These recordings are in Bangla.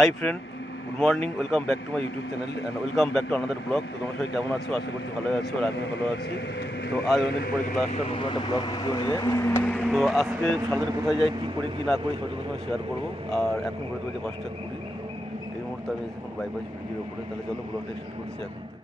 Hi friend, good morning, welcome back to my YouTube channel and welcome back to another blog. তো তোমার সবাই কেমন আছো? আশা করছি ভালো আছো আর আমিও ভালো আছি। তো আজ অনেকদিন পরে চলে আসলাম নতুন একটা ব্লগ ভিডিও নিয়ে। তো আজকে সারাদিন কোথায় যাই, কী করি কী না করি সব তোমার সঙ্গে শেয়ার করবো। আর এখন ঘুরে চলেছে 5টা 20। এই মুহূর্তে আমি এখন বাইপাস ব্রিজের ওপরে। তাহলে চলো ব্লগটা স্টার্ট করছি এখন থেকে।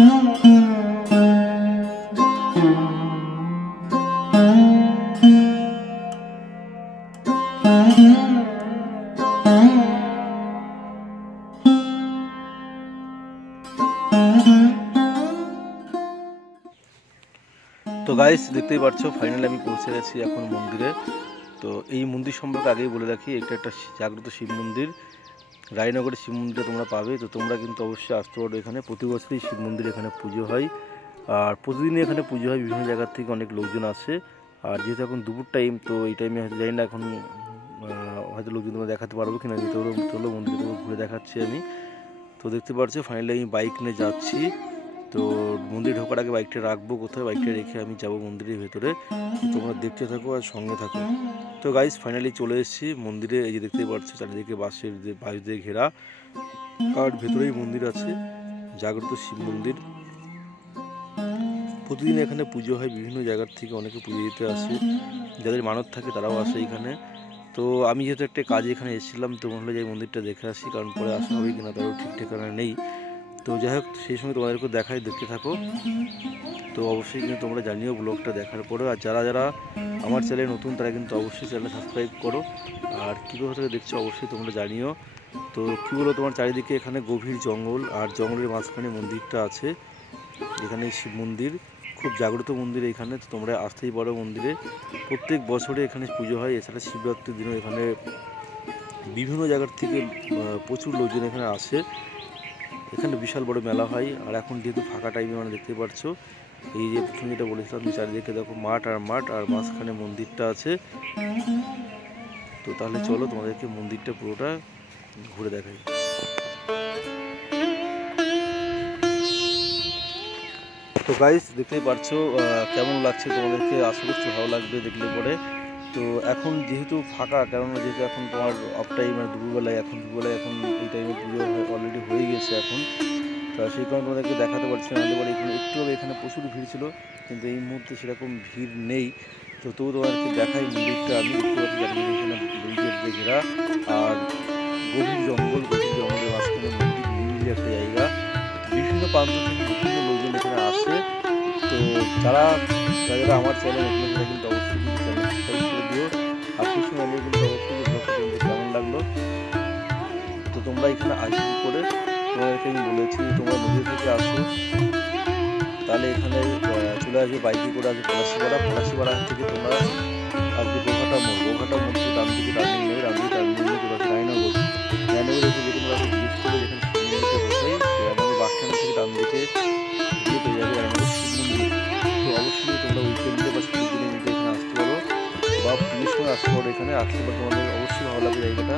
তো গাইস দেখতেই পাচ্ছ ফাইনালি আমি পৌঁছে গেছি এখন মন্দিরে। তো এই মন্দির সম্পর্কে আগেই বলে রাখি, এটা একটা জাগ্রত শিব মন্দির। রায়নগরের শিব মন্দিরে তোমরা পাবে, তো তোমরা কিন্তু অবশ্যই আসতে পারো এখানে। প্রতি বছরই শিব মন্দির এখানে পুজো হয়, আর প্রতিদিনই এখানে পুজো হয়। বিভিন্ন জায়গার থেকে অনেক লোকজন আসে। আর যেহেতু এখন দুপুর টাইম, তো এই টাইমে হয়তো জানি না এখন হয়তো লোকজন তোমরা দেখাতে পারবো কিনা। চলো মন্দিরে তোমাকে ঘুরে দেখাচ্ছি আমি। তো দেখতে পাচ্ছ ফাইনালি আমি বাইক নিয়ে যাচ্ছি। তো মন্দিরে ঢোকার আগে বাইকটা রাখবো কোথায়, বাইকটা রেখে আমি যাব মন্দিরের ভেতরে। তোমরা দেখতে থাকো আর সঙ্গে থাকো। তো গাইস ফাইনালি চলে এসেছি মন্দিরে। এই যে দেখতেই পাচ্ছ চারিদিকে বাঁশের যে বাঁশ দিয়ে ঘেরা, আর ভেতরেই মন্দির আছে, জাগ্রত শিব মন্দির। প্রতিদিন এখানে পুজো হয়, বিভিন্ন জায়গার থেকে অনেকে পুজো দিতে আসে, যাদের মানত থাকে তারাও আসে এখানে। তো আমি যেহেতু একটা কাজে এখানে এসেছিলাম, তো মনে হলো যে মন্দিরটা দেখে আসি, কারণ পরে আসা হবে কিনা তারও ঠিক ঠিকানা নেই। তো যাই হোক, সেই সময় তোমাদেরকে দেখাই, দেখতে থাকো। তো অবশ্যই কিন্তু তোমরা জানিও ব্লগটা দেখার পরে। আর যারা যারা আমার চ্যানেলে নতুন, তারা কিন্তু অবশ্যই চ্যানেল সাবস্ক্রাইব করো। আর কী কোথা থেকে দেখছো অবশ্যই তোমরা জানিও। তো কী বলো, তোমার চারিদিকে এখানে গভীর জঙ্গল, আর জঙ্গলের মাঝখানে মন্দিরটা আছে। এখানে শিব মন্দির, খুব জাগ্রত মন্দির এখানে। তো তোমরা আসতেই পারো মন্দিরে। প্রত্যেক বছরে এখানে পুজো হয়। এছাড়া শিবরাত্রির দিনও এখানে বিভিন্ন জায়গার থেকে প্রচুর লোকজন এখানে আসে। এখানে বিশাল বড় মেলা হয়। আর এখন যেহেতু ফাঁকা টাইমে মানে দেখতে পাচ্ছ, এই যে প্রথমে যেটা বলেছিলাম যে চারিদিকে দেখো মাঠ আর মাঠ, আর মাঝখানে মন্দিরটা আছে। তো তাহলে চলো তোমাদেরকে মন্দিরটা পুরোটা ঘুরে দেখাই। তো গাইস দেখতেই পারছো কেমন লাগছে তোমাদেরকে, আশা করছি ভালো লাগবে দেখলে পরে। তো এখন যেহেতু ফাঁকা, কেননা যেহেতু এখন তোমার অফ টাইম, মানে দুপুরবেলায়, এখন এই টাইমে পুজো অলরেডি হয়ে গেছে এখন। তা সেই কারণে তোমাদেরকে দেখাতে পারছি না। একটু এখানে প্রচুর ভিড় ছিল, কিন্তু এই মুহূর্তে সেরকম ভিড় নেই। তো তবু তোমাদেরকে দেখাই মন্দিরটা। আমি দেখতে পাচ্ছি এখানে ব্রিজের যে ঘেরা, আর গভীর জঙ্গলের মাঝখানে মন্দির, নিরিবিলি একটা জায়গা। বিভিন্ন প্রান্ত থেকে বিভিন্ন লোকজন এখানে আসে। তো যারা আমার চ্যানেল নতুন, তারা কিন্তু অবশ্যই চ্যানেল সাবস্ক্রাইব করে দিও। আর কিছু জানিয়ে কিন্তু অবশ্যই ব্লগটা কেমন লাগলো। তো তোমরা এখানে আসবে করে, তোমাদেরকে আমি বলেছি তোমরা নদী থেকে আসো, তাহলে এখানে চলে আসবে বাইকে করে, আসবে পলাশিপাড়া থেকে তোমরা আসবে গোঘাটা মোড় থেকে ডান দিকে টার্নিং নেবে, চলে আসবে রায়নগর এসে যে তোমরা ব্রিজ করে যেখানে শিব মন্দিরটা বসাই, রায়নগর বাস স্ট্যান্ড থেকে ডান দিকে গিয়ে পেয়ে যাবে রায়নগর শিব মন্দির। তো অবশ্যই তোমরা উইকেন্ডে বা ছুটির দিনের মধ্যে এখানে আসতে পারো, বা পুজোর সময় আসতে পারো। এখানে আসতে পারো, তোমাদের অবশ্যই ভালো লাগবে জায়গাটা।